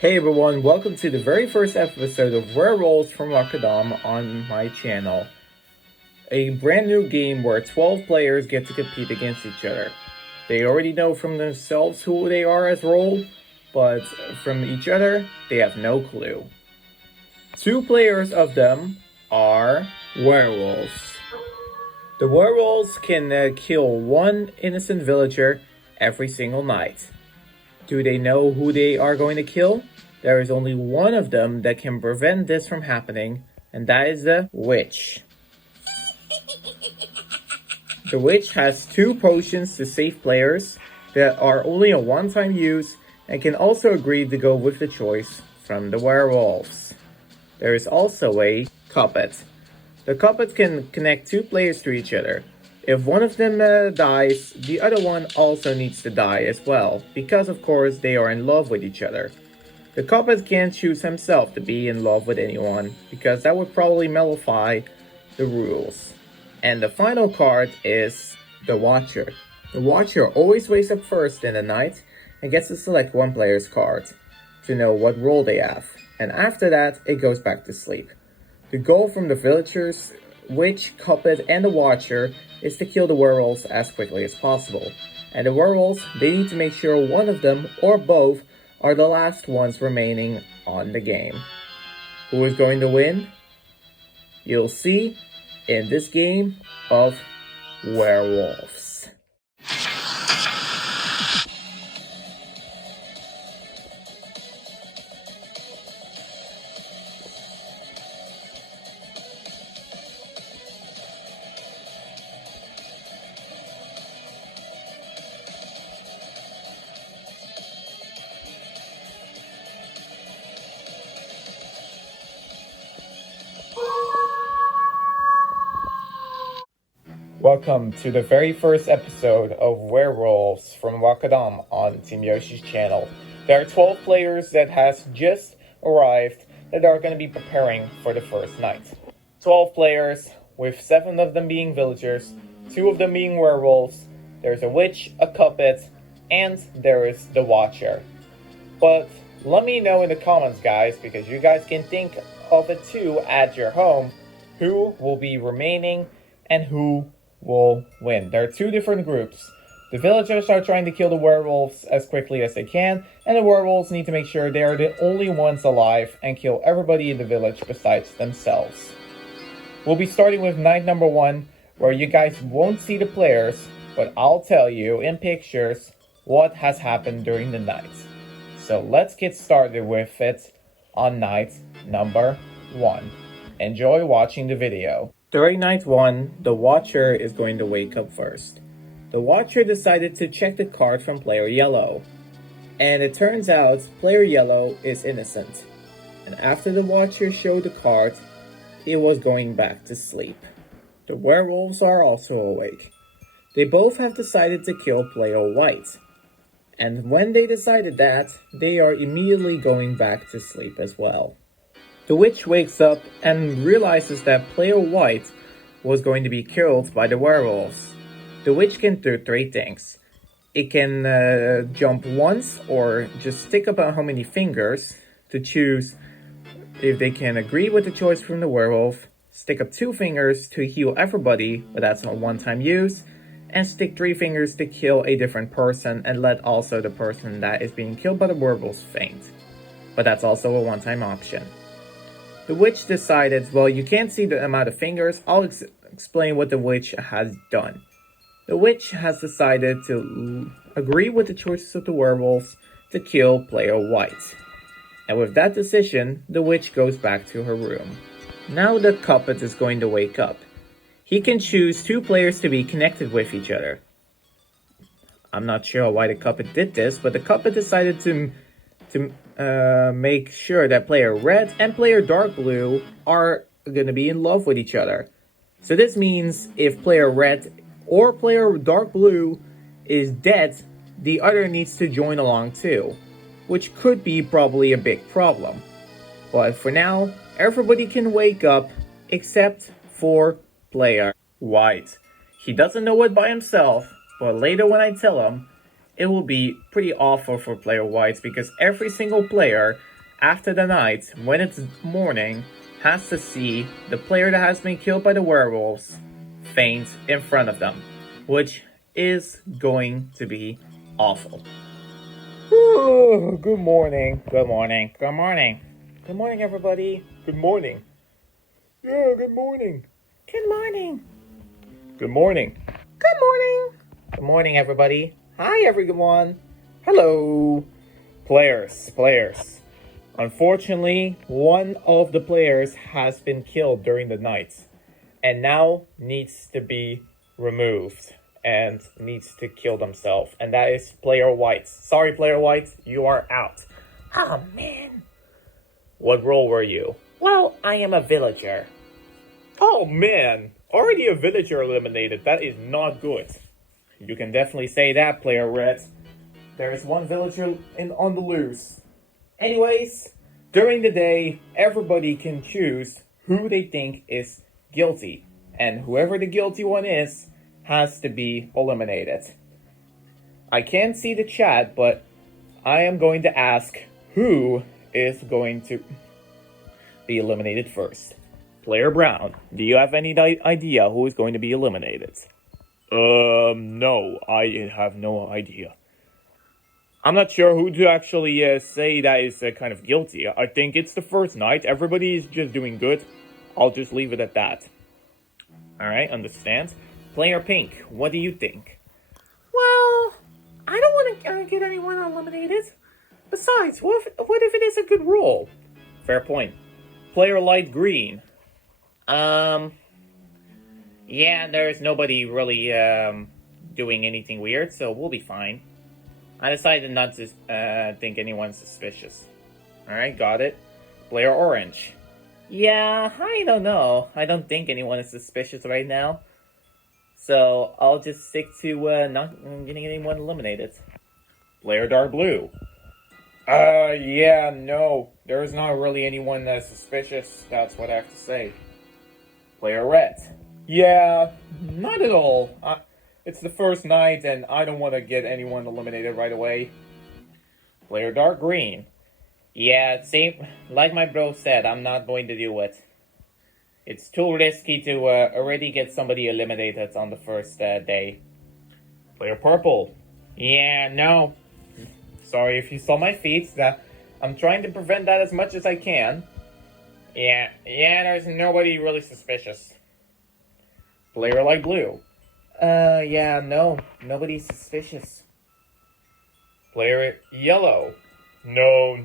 Hey everyone, welcome to the very first episode of Werewolves from Wakkerdam on my channel. A brand new game where 12 players get to compete against each other. They already know from themselves who they are as role, but from each other, they have no clue. 2 players of them are werewolves. The werewolves can kill one innocent villager every single night. Do they know who they are going to kill? There is only one of them that can prevent this from happening, and that is the witch. The witch has 2 potions to save players that are only a one-time use and can also agree to go with the choice from the werewolves. There is also a Cupid. The Cupid can connect 2 players to each other. If one of them dies, the other one also needs to die as well, because of course they are in love with each other. The Cupid can't choose himself to be in love with anyone, because that would probably nullify the rules. And the final card is the Watcher. The Watcher always wakes up first in the night and gets to select one player's card to know what role they have, and after that it goes back to sleep. The goal from the villagers, Witch, Cupid, and the Watcher is to kill the werewolves as quickly as possible. And the werewolves, they need to make sure one of them, or both, are the last ones remaining on the game. Who is going to win? You'll see in this game of Werewolves. Welcome to the very first episode of Werewolves from Wakkerdam on Team Yoshi's channel. There are 12 players that has just arrived that are going to be preparing for the first night. 12 players, with 7 of them being villagers, 2 of them being werewolves. There's a witch, a Cupid, and there is the Watcher. But let me know in the comments, guys, because you guys can think of it too at your home, who will be remaining and who will win. There are 2 different groups. The villagers are trying to kill the werewolves as quickly as they can, and the werewolves need to make sure they are the only ones alive and kill everybody in the village besides themselves. We'll be starting with night number 1, where you guys won't see the players, but I'll tell you in pictures what has happened during the night. So let's get started with it on night number 1. Enjoy watching the video. During night 1, the Watcher is going to wake up first. The Watcher decided to check the card from player Yellow, and it turns out player Yellow is innocent. And after the Watcher showed the card, he was going back to sleep. The werewolves are also awake. They both have decided to kill player White, and when they decided that, they are immediately going back to sleep as well. The witch wakes up and realizes that player White was going to be killed by the werewolves. The witch can do 3 things. It can jump once or just stick up on how many fingers to choose if they can agree with the choice from the werewolf, stick up 2 fingers to heal everybody, but that's a one-time use, and stick 3 fingers to kill a different person and let also the person that is being killed by the werewolves faint. But that's also a one-time option. The witch decided, well, you can't see the amount of fingers. I'll explain what the witch has done. The witch has decided to agree with the choices of the werewolves to kill player White. And with that decision, the witch goes back to her room. Now the Cupid is going to wake up. He can choose 2 players to be connected with each other. I'm not sure why the Cupid did this, but the Cupid decided to make sure that player Red and player Dark Blue are going to be in love with each other. So this means if player Red or player Dark Blue is dead, the other needs to join along too, which could be probably a big problem. But for now, everybody can wake up except for player White. He doesn't know it by himself, but later when I tell him, it will be pretty awful for player White because every single player after the night, when it's morning, has to see the player that has been killed by the werewolves faint in front of them, which is going to be awful. Ooh, good morning. Good morning. Good morning. Good morning, everybody. Good morning. Yeah, good morning. Good morning. Good morning. Good morning. Good morning, everybody. Hi, everyone. Hello. Players. Unfortunately, one of the players has been killed during the night and now needs to be removed and needs to kill themselves. And that is Player White. Sorry, Player White, you are out. Oh, man. What role were you? Well, I am a villager. Oh, man. Already a villager eliminated. That is not good. You can definitely say that, Player Red. There is one villager on the loose. Anyways, during the day, everybody can choose who they think is guilty. And whoever the guilty one is has to be eliminated. I can't see the chat, but I am going to ask who is going to be eliminated first. Player Brown, do you have any idea who is going to be eliminated? No, I have no idea. I'm not sure who to actually say that is kind of guilty. I think it's the first night. Everybody is just doing good. I'll just leave it at that. Alright, understand. Player Pink, what do you think? Well, I don't want to get anyone eliminated. Besides, what if it is a good role? Fair point. Player Light Green. Yeah, there's nobody really doing anything weird, so we'll be fine. I decided not to think anyone's suspicious. Alright, got it. Player Orange. Yeah, I don't know. I don't think anyone is suspicious right now. So, I'll just stick to not getting anyone eliminated. Player Dark Blue. Yeah, no. There's not really anyone that's suspicious. That's what I have to say. Player Red. Yeah, not at all. It's the first night, and I don't want to get anyone eliminated right away. Player Dark Green. Yeah, same. Like my bro said, I'm not going to do it. It's too risky to already get somebody eliminated on the first day. Player Purple. Yeah, no. Sorry if you saw my feet. That I'm trying to prevent that as much as I can. Yeah, there's nobody really suspicious. Player Light Blue. Yeah, no. Nobody's suspicious. Player Yellow. No,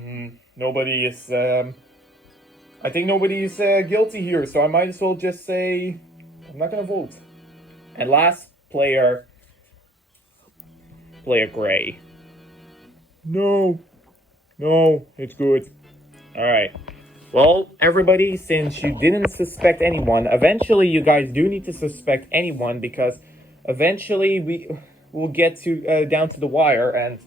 nobody is, I think nobody is guilty here, so I might as well just say I'm not gonna vote. And last player Gray. No, it's good. Alright. Well, everybody, since you didn't suspect anyone, eventually you guys do need to suspect anyone because eventually we will get to down to the wire and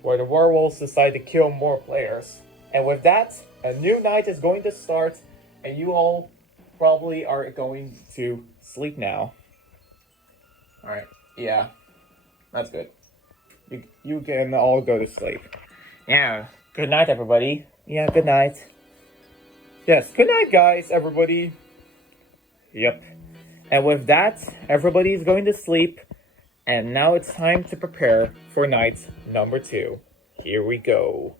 where the werewolves decide to kill more players. And with that, a new night is going to start and you all probably are going to sleep now. Alright, yeah, that's good. You can all go to sleep. Yeah, good night, everybody. Yeah, good night. Yes, good night, guys, everybody. Yep. And with that, everybody's going to sleep. And now it's time to prepare for night number 2. Here we go.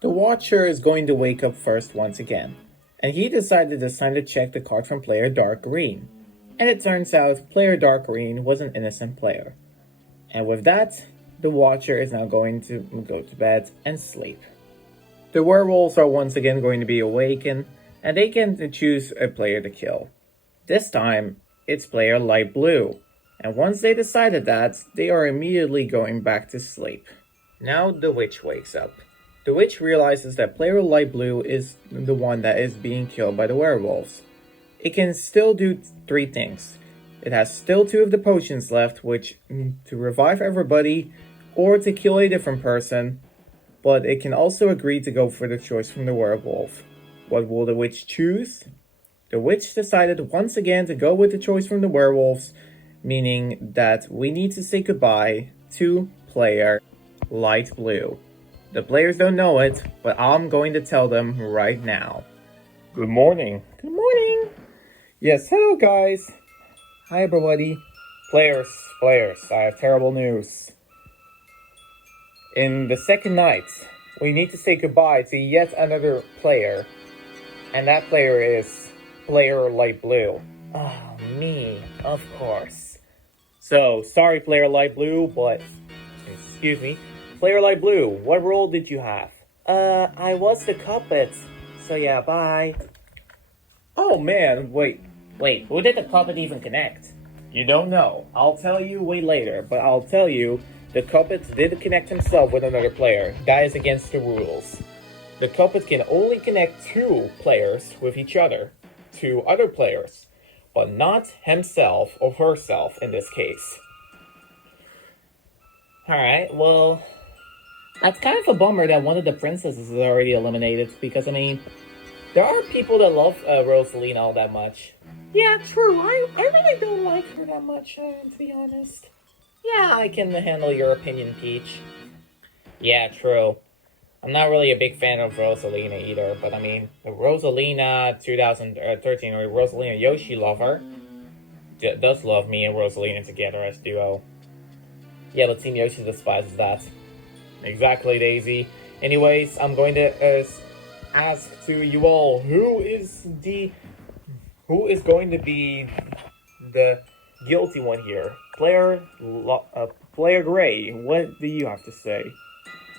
The Watcher is going to wake up first once again. And he decided this time to check the card from player Dark Green. And it turns out player Dark Green was an innocent player. And with that, the Watcher is now going to go to bed and sleep. The werewolves are once again going to be awakened. And they can choose a player to kill. This time, it's player Light Blue. And once they decided that, they are immediately going back to sleep. Now the witch wakes up. The witch realizes that player Light Blue is the one that is being killed by the werewolves. It can still do 3 things. It has still 2 of the potions left, which to revive everybody or to kill a different person. But it can also agree to go for the choice from the werewolf. What will the witch choose? The witch decided once again to go with the choice from the werewolves, meaning that we need to say goodbye to player Light Blue. The players don't know it, but I'm going to tell them right now. Good morning. Good morning. Yes, hello guys. Hi everybody. Players, I have terrible news. In the second night, we need to say goodbye to yet another player. And that player is Player Light Blue. Oh, me, of course. So, sorry Player Light Blue, but... Excuse me. Player Light Blue, what role did you have? I was the Cupid. So yeah, bye. Oh man, wait, who did the Cupid even connect? You don't know. I'll tell you way later, but I'll tell you, the Cupid did connect himself with another player. That is against the rules. The Cupid can only connect 2 players with each other, 2 other players, but not himself or herself in this case. Alright, well, that's kind of a bummer that one of the princesses is already eliminated, because, I mean, there are people that love Rosalina all that much. Yeah, true, I really don't like her that much, to be honest. Yeah, I can handle your opinion, Peach. Yeah, true. I'm not really a big fan of Rosalina either, but I mean, the Rosalina 2013 or Rosalina Yoshi lover does love me and Rosalina together as duo. Yeah, but Team Yoshi despises that. Exactly, Daisy. Anyways, I'm going to ask to you all, who is going to be the guilty one here? Player Gray, what do you have to say?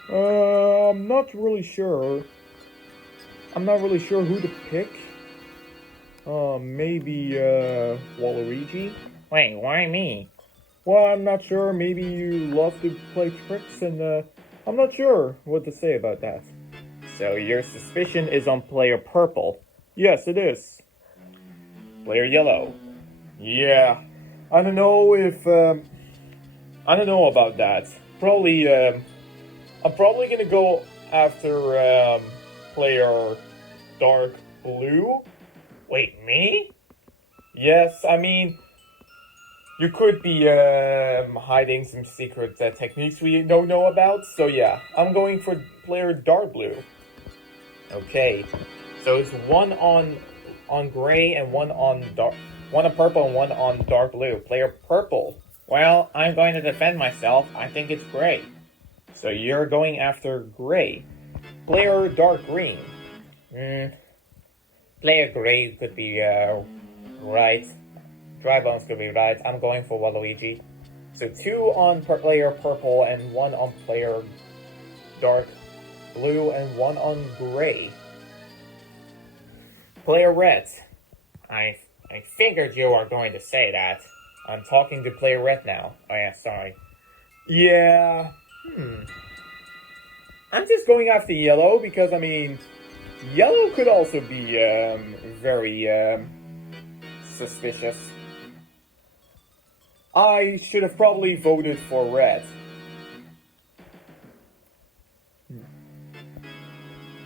I'm not really sure. I'm not really sure who to pick. Maybe, Waluigi? Wait, why me? Well, I'm not sure. Maybe you love to play tricks, and, I'm not sure what to say about that. So your suspicion is on Player Purple? Yes, it is. Player Yellow? Yeah. I don't know if, I don't know about that. Probably, I'm probably gonna go after, Player Dark Blue. Wait, me? Yes, I mean, you could be, hiding some secret techniques we don't know about, so yeah, I'm going for Player Dark Blue. Okay, so it's one on gray and one on purple and one on dark blue. Player Purple. Well, I'm going to defend myself. I think it's gray. So you're going after gray. Player Dark Green. Player Gray could be, right. Dry Bones could be right. I'm going for Waluigi. So 2 on Player Purple and 1 on Player Dark Blue and 1 on Gray. Player Red. I figured you were going to say that. I'm talking to Player Red now. Oh yeah, sorry. Yeah. I'm just going after Yellow because, I mean, Yellow could also be, very, suspicious. I should have probably voted for Red.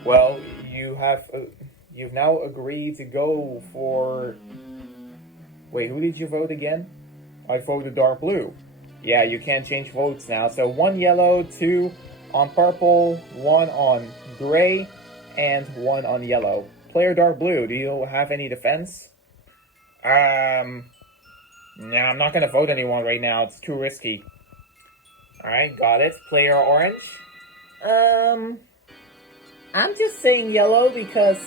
Well, you've now agreed to go for... Wait, who did you vote again? I voted Dark Blue. Yeah, you can't change votes now. So 1 Yellow, 2 on Purple, 1 on Gray, and 1 on Yellow. Player Dark Blue, do you have any defense? No, I'm not gonna vote anyone right now. It's too risky. Alright, got it. Player Orange? I'm just saying Yellow because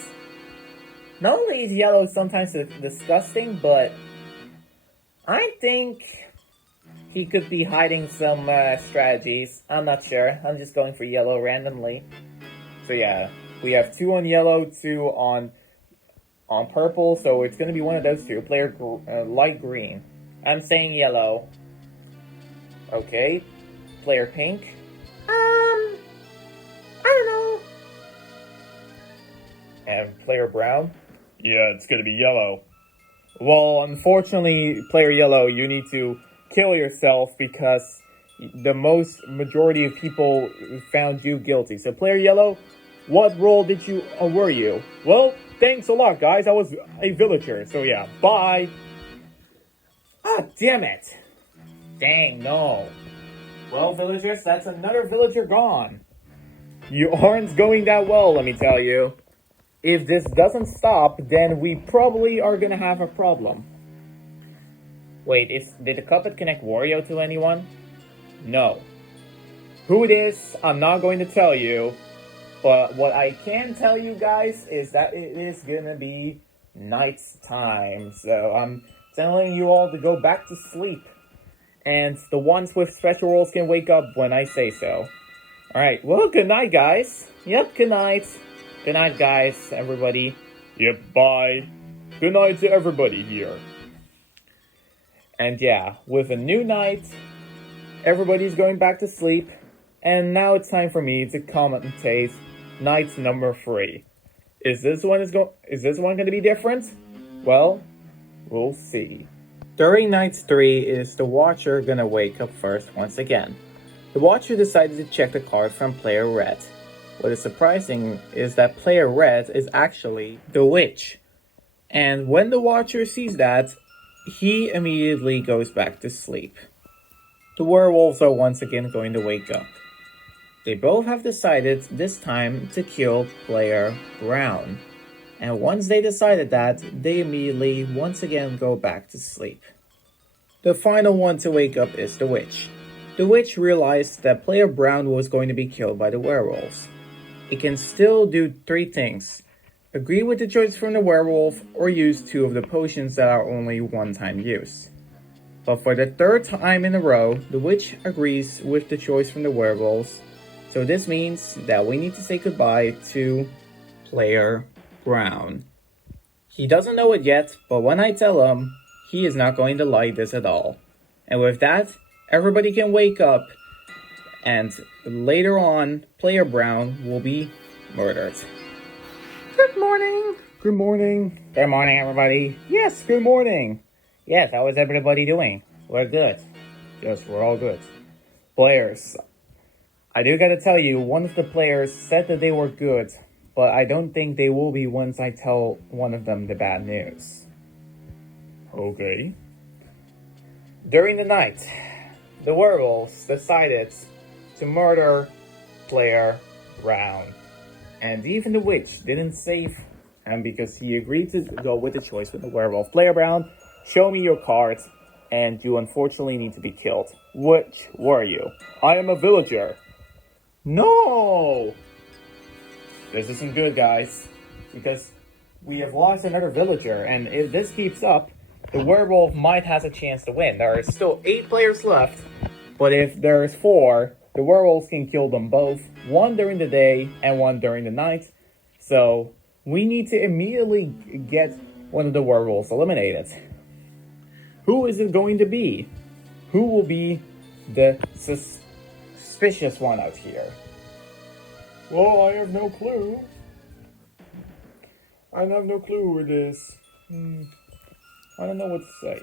not only is Yellow sometimes disgusting, but I think he could be hiding some strategies. I'm not sure. I'm just going for Yellow randomly. So yeah, we have 2 on Yellow, 2 on Purple, so it's going to be one of those 2. Player Light Green. I'm saying Yellow. Okay. Player Pink. I don't know. And Player Brown. Yeah, it's going to be Yellow. Well, unfortunately, Player Yellow, you need to kill yourself because the majority of people found you guilty. So, Player Yellow, what role were you? Well, thanks a lot, guys. I was a villager, so yeah, bye. Ah, damn it. Dang, no. Well, villagers, that's another villager gone. You aren't going that well, let me tell you. If this doesn't stop, then we probably are gonna have a problem. Wait, did the Cupid connect Wario to anyone? No. Who it is, I'm not going to tell you. But what I can tell you guys is that it is gonna be night time. So I'm telling you all to go back to sleep. And the ones with special roles can wake up when I say so. Alright, well, good night, guys. Yep, good night. Good night, guys, everybody. Yep, bye. Good night to everybody here. And yeah, with a new night, everybody's going back to sleep. And now it's time for me to commentate night number 3. Is this one going to be different? Well, we'll see. During night 3, is the Watcher gonna wake up first once again? The Watcher decided to check the card from Player Red. What is surprising is that Player Red is actually the Witch. And when the Watcher sees that, he immediately goes back to sleep. The Werewolves are once again going to wake up. They both have decided this time to kill Player Brown. And once they decided that, they immediately once again go back to sleep. The final one to wake up is the Witch. The Witch realized that Player Brown was going to be killed by the Werewolves. It can still do 3 things: agree with the choice from the werewolf, or use 2 of the potions that are only one-time use. But for the 3rd time in a row, the Witch agrees with the choice from the werewolves, so this means that we need to say goodbye to Player Brown. He doesn't know it yet, but when I tell him, he is not going to like this at all. And with that, everybody can wake up, and later on, Player Brown will be murdered. Good morning. Good morning. Good morning, everybody. Yes, good morning. Yes, how is everybody doing? We're good. Yes, we're all good. Players, I do gotta tell you, one of the players said that they were good, but I don't think they will be once I tell one of them the bad news. Okay. During the night, the werewolves decided to murder Player Brown. And even the witch didn't save him because he agreed to go with the choice with the werewolf. Player Brown, show me your cards, and you unfortunately need to be killed. Which were you? I am a villager. No! This isn't good, guys, because we have lost another villager, and if this keeps up, the werewolf might have a chance to win. There are still 8 players left, but if there's 4, the werewolves can kill them both, 1 during the day and 1 during the night. So we need to immediately get one of the werewolves eliminated. Who is it going to be? Who will be the suspicious one out here? Well, I have no clue. I have no clue who it is. I don't know what to say.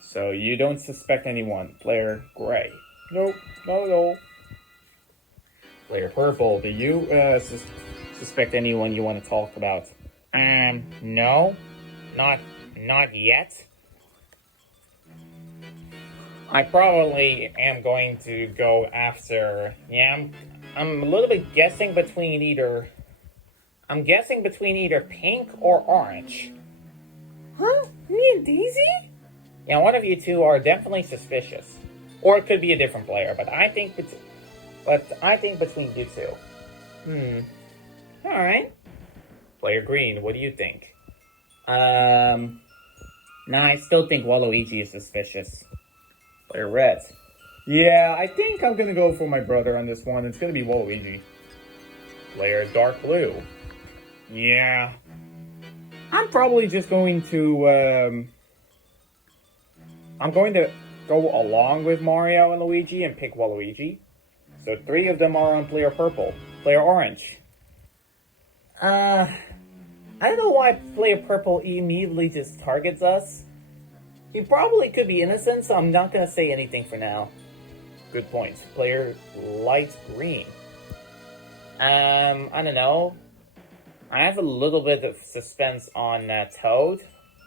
So you don't suspect anyone. Player Gray. Nope, not at all. Player Purple, do you suspect anyone you want to talk about? No. Not yet. I probably am going to go after... Yeah, I'm a little bit guessing between either... I'm guessing between either pink or orange. Huh? Me and Daisy? Yeah, one of you two are definitely suspicious. Or it could be a different player, but I think between you two. Alright. Player Green, what do you think? Nah, I still think Waluigi is suspicious. Player Red. Yeah, I think I'm gonna go for my brother on this one. It's gonna be Waluigi. Player Dark Blue. Yeah. I'm probably just going to, I'm going to go along with Mario and Luigi and pick Waluigi. So 3 of them are on Player Purple. Player Orange. I don't know why Player Purple immediately just targets us. He probably could be innocent, so I'm not going to say anything for now. Good point. Player Light Green. I don't know. I have a little bit of suspense on Toad.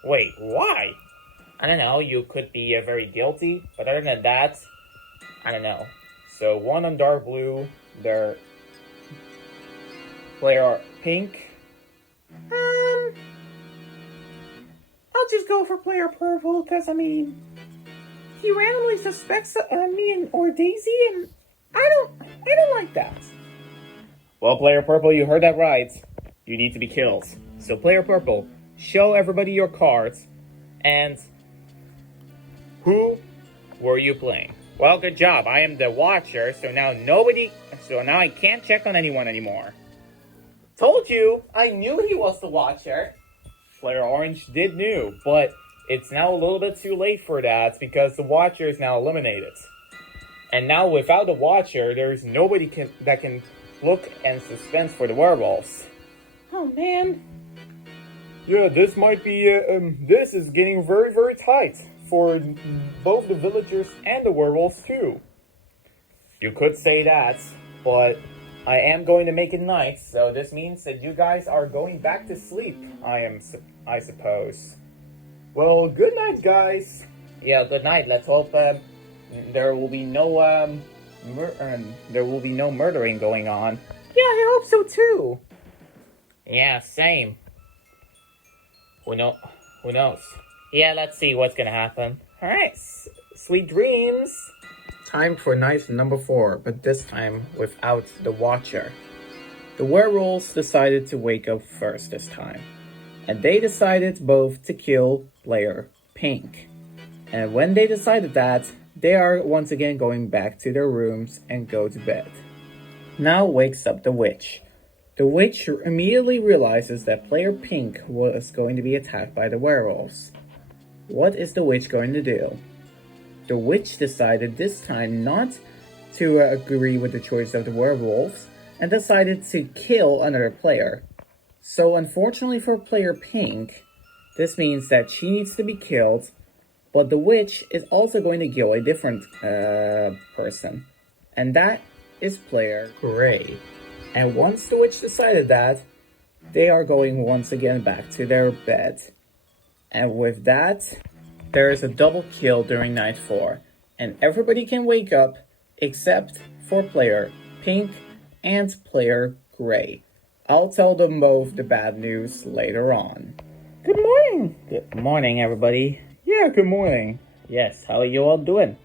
Wait, why? I don't know, you could be very guilty, but other than that, I don't know. So 1 on Dark Blue, they're Player pink? I'll just go for player purple, because, I mean, he randomly suspects me or Daisy, and I don't like that. Well, player purple, you heard that right. You need to be killed. So, player purple, show everybody your cards, and who were you playing? Well, good job. I am the watcher, so now I can't check on anyone anymore. Told you, I knew he was the watcher. Player orange did knew, but it's now a little bit too late for that because the watcher is now eliminated. And now without the watcher, there is nobody that can look and suspense for the werewolves. Oh man. Yeah, this might be, this is getting very, very tight for both the villagers and the werewolves too. You could say that, but I am going to make it night, so this means that you guys are going back to sleep, I suppose. Well, good night, guys. Yeah, good night. Let's hope there will be no murdering going on. Yeah, I hope so too. Yeah, same. Who knows? Yeah, let's see what's gonna happen. Alright, sweet dreams! Time for night number 4, but this time without the watcher. The werewolves decided to wake up first this time. And they decided both to kill player pink. And when they decided that, they are once again going back to their rooms and go to bed. Now wakes up the witch. The witch immediately realizes that player pink was going to be attacked by the werewolves. What is the witch going to do? The witch decided this time not to agree with the choice of the werewolves and decided to kill another player. So unfortunately for player pink, this means that she needs to be killed, but the witch is also going to kill a different person. And that is player gray. And once the witch decided that, they are going once again back to their bed. And with that, there is a double kill during night 4. And everybody can wake up except for player pink and player gray. I'll tell them both the bad news later on. Good morning! Good morning, everybody. Yeah, good morning. Yes, how are you all doing?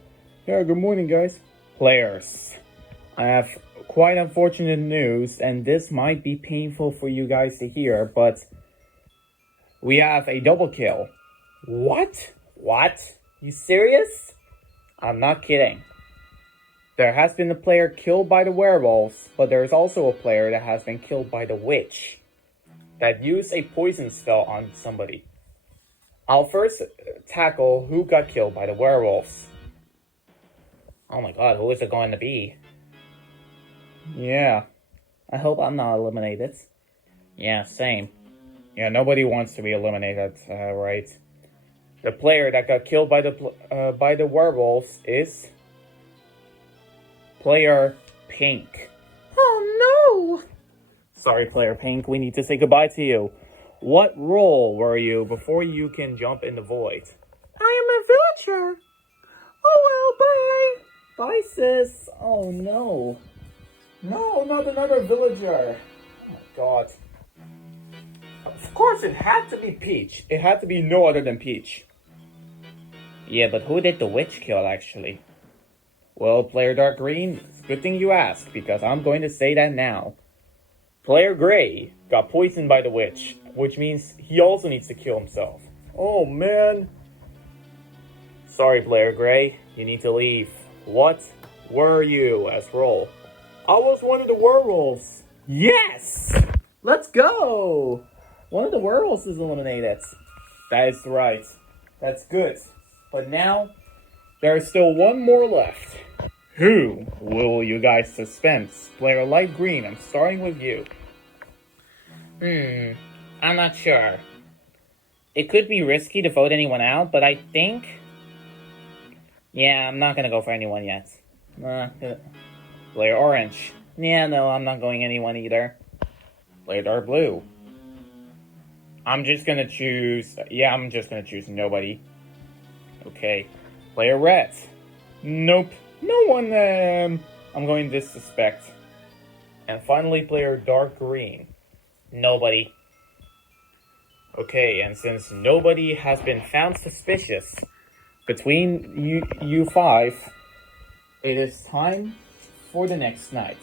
Yeah, good morning, guys. Players, I have quite unfortunate news, and this might be painful for you guys to hear, but we have a double kill. What? What? You serious? I'm not kidding. There has been a player killed by the werewolves, but there's also a player that has been killed by the witch that used a poison spell on somebody. I'll first tackle who got killed by the werewolves. Oh my god, who is it going to be? Yeah, I hope I'm not eliminated. Yeah, same. Yeah, nobody wants to be eliminated, right? The player that got killed by the werewolves is player pink. Oh no! Sorry, player pink, we need to say goodbye to you. What role were you before you can jump in the void? I am a villager. Oh well, bye. Bye, sis. Oh no. No, not another villager. Oh my god. Of course it had to be Peach. It had to be no other than Peach. Yeah, but who did the witch kill actually? Well, player dark green, it's a good thing you asked, because I'm going to say that now. Player gray got poisoned by the witch, which means he also needs to kill himself. Oh man. Sorry, player gray, you need to leave. What were you as role? I was one of the werewolves. Yes! Let's go! One of the werewolves is eliminated. That is right. That's good. But now, there is still one more left. Who will you guys suspense? Player light green, I'm starting with you. I'm not sure. It could be risky to vote anyone out, but I think... Yeah, I'm not gonna go for anyone yet. Player orange. Yeah, no, I'm not going anyone either. Player dark blue. I'm just gonna choose nobody. Okay. Player red. Nope. No one, I'm going to suspect. And finally, player dark green. Nobody. Okay, and since nobody has been found suspicious between you five, it is time for the next night.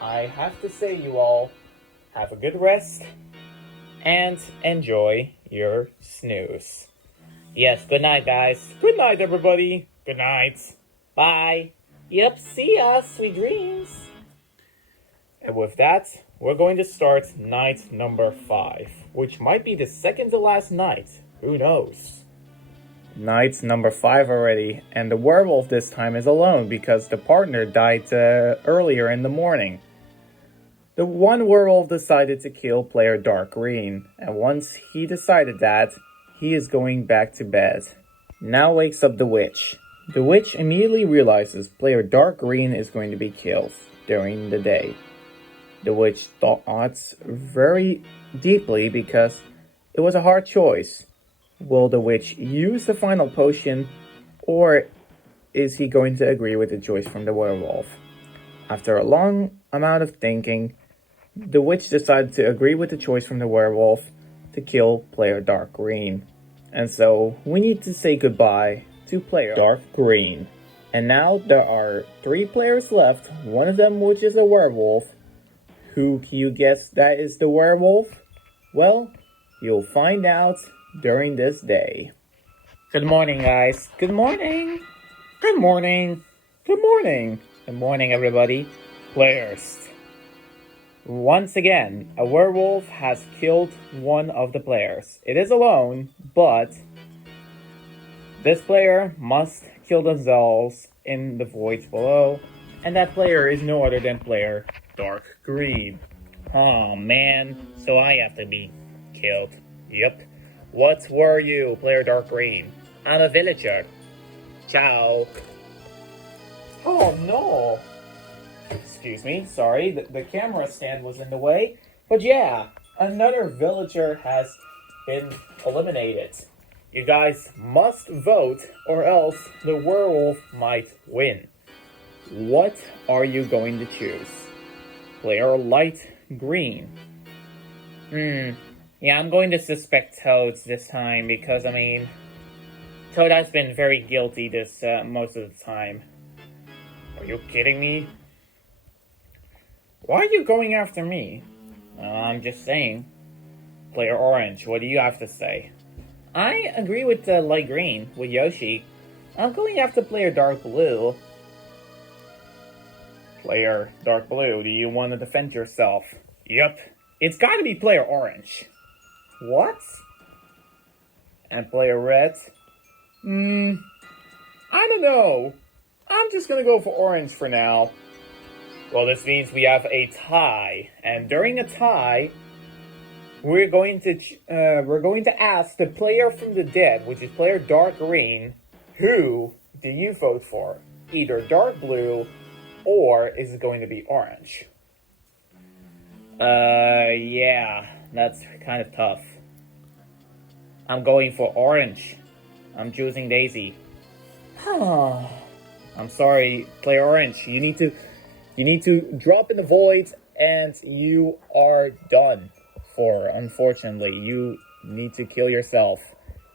I have to say, you all have a good rest and enjoy your snooze. Yes, good night, guys. Good night, everybody. Good night. Bye. Yep, see ya. Sweet dreams. And with that, we're going to start night number 5, which might be the second to last night. Who knows? Night number 5 already, and the werewolf this time is alone because the partner died earlier in the morning. The one werewolf decided to kill player dark green, and once he decided that, he is going back to bed. Now wakes up the witch. The witch immediately realizes player dark green is going to be killed during the day. The witch thought very deeply because it was a hard choice. Will the witch use the final potion, or is he going to agree with the choice from the werewolf? After a long amount of thinking, the witch decided to agree with the choice from the werewolf to kill player dark green. And so we need to say goodbye to player dark green. And now there are 3 players left, one of them which is a werewolf. Who can you guess that is the werewolf? Well, you'll find out during this day. Good morning, guys. Good morning. Good morning. Good morning. Good morning, everybody. Players. Once again, a werewolf has killed one of the players. It is alone, but this player must kill themselves in the void below, and that player is no other than player dark green. Oh man, so I have to be killed. Yep. What were you, player dark green? I'm a villager. Ciao. Oh no. Excuse me, sorry, the camera stand was in the way. But yeah, another villager has been eliminated. You guys must vote or else the werewolf might win. What are you going to choose? Player light green. Yeah, I'm going to suspect Toads this time because, Toad has been very guilty this most of the time. Are you kidding me? Why are you going after me? I'm just saying. Player orange, what do you have to say? I agree with light green, with Yoshi. I'm going after player dark blue. Player dark blue, do you want to defend yourself? Yep. It's gotta be player orange. What? And player red? I don't know. I'm just gonna go for orange for now. Well, this means we have a tie, and during a tie, we're going to ask the player from the dead, which is player dark green, who do you vote for? Either dark blue, or is it going to be orange? Yeah, that's kind of tough. I'm going for orange. I'm choosing Daisy. I'm sorry, player orange. You need to drop in the void, and you are done for. Unfortunately, you need to kill yourself.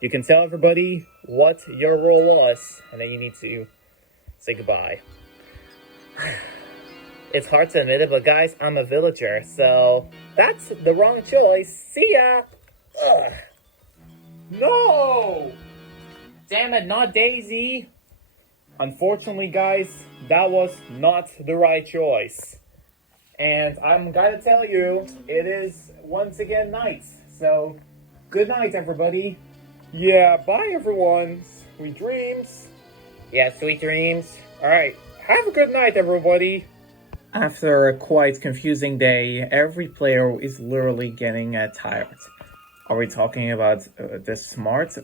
You can tell everybody what your role was, and then you need to say goodbye. It's hard to admit it, but guys, I'm a villager, so that's the wrong choice. See ya! Ugh. No! Damn it, not Daisy! Unfortunately, guys, that was not the right choice. And I'm gonna tell you, it is once again night. So, good night, everybody. Yeah, bye, everyone. Sweet dreams. Yeah, sweet dreams. Alright, have a good night, everybody. After a quite confusing day, every player is literally getting tired. Are we talking about the smart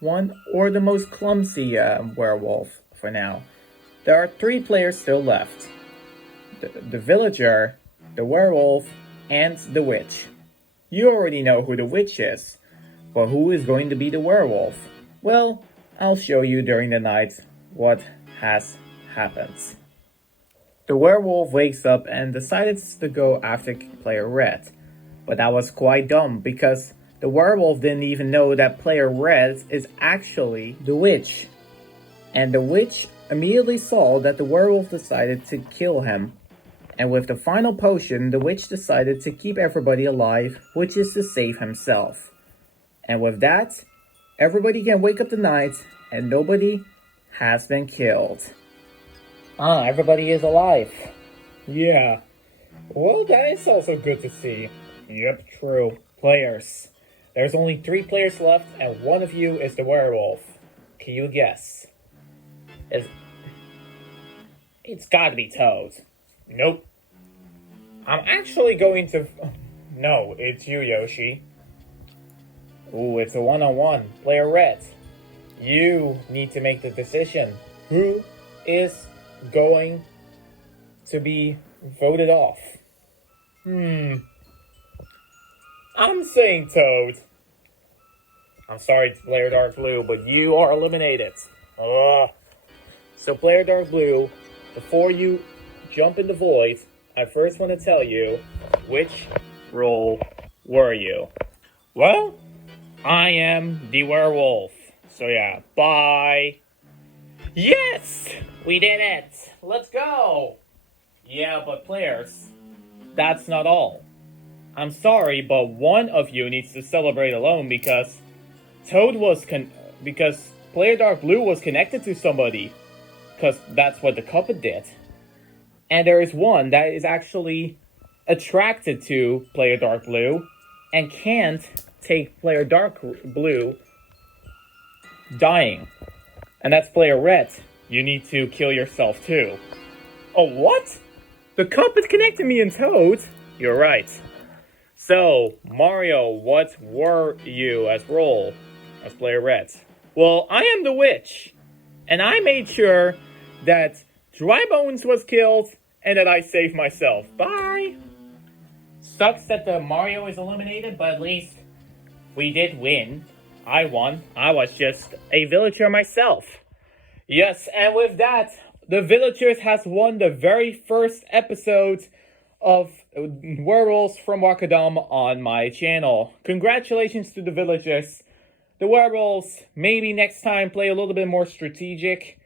one or the most clumsy werewolf for now? There are 3 players still left. The villager, the werewolf, and the witch. You already know who the witch is, but who is going to be the werewolf? Well, I'll show you during the night what has happened. The werewolf wakes up and decides to go after player Red. But that was quite dumb because the werewolf didn't even know that player Red is actually the witch. And the witch immediately saw that the werewolf decided to kill him. And with the final potion, the witch decided to keep everybody alive, which is to save himself. And with that, everybody can wake up tonight and nobody has been killed. Everybody is alive. Yeah. Well, that is also good to see. Yep, true. Players. There's only 3 players left and one of you is the werewolf. Can you guess? It's gotta be Toad. Nope. I'm actually going to... No, it's you, Yoshi. Ooh, it's a one-on-one. Player Red. You need to make the decision. Who is going to be voted off? I'm saying Toad. I'm sorry, Player Dark Blue, but you are eliminated. So, Player Dark Blue, before you jump in the void, I first want to tell you, which role were you? Well, I am the werewolf. So yeah, bye. Yes! We did it! Let's go! Yeah, but players, that's not all. I'm sorry, but one of you needs to celebrate alone because because Player Dark Blue was connected to somebody. Because that's what the Cupid did. And there is one that is actually attracted to Player Dark Blue and can't take Player Dark Blue dying. And that's Player Red. You need to kill yourself too. Oh, what? The Cupid connected me and Toad? You're right. So, Mario, what were you as role as Player Red? Well, I am the witch. And I made sure that Dry Bones was killed and that I saved myself. Bye! Sucks that the Mario is eliminated, but at least we did win. I won. I was just a villager myself. Yes, and with that, the villagers has won the very first episode of Werewolves from Wakkerdam on my channel. Congratulations to the villagers. The werewolves, maybe next time play a little bit more strategic.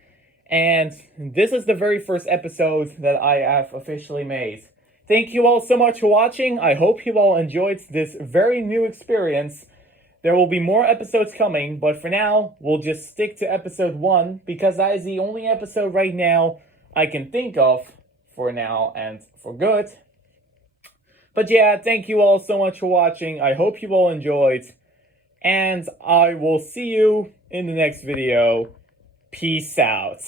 And this is the very first episode that I have officially made. Thank you all so much for watching. I hope you all enjoyed this very new experience. There will be more episodes coming, but for now, we'll just stick to episode 1 because that is the only episode right now I can think of for now and for good. But yeah, thank you all so much for watching. I hope you all enjoyed. And I will see you in the next video. Peace out.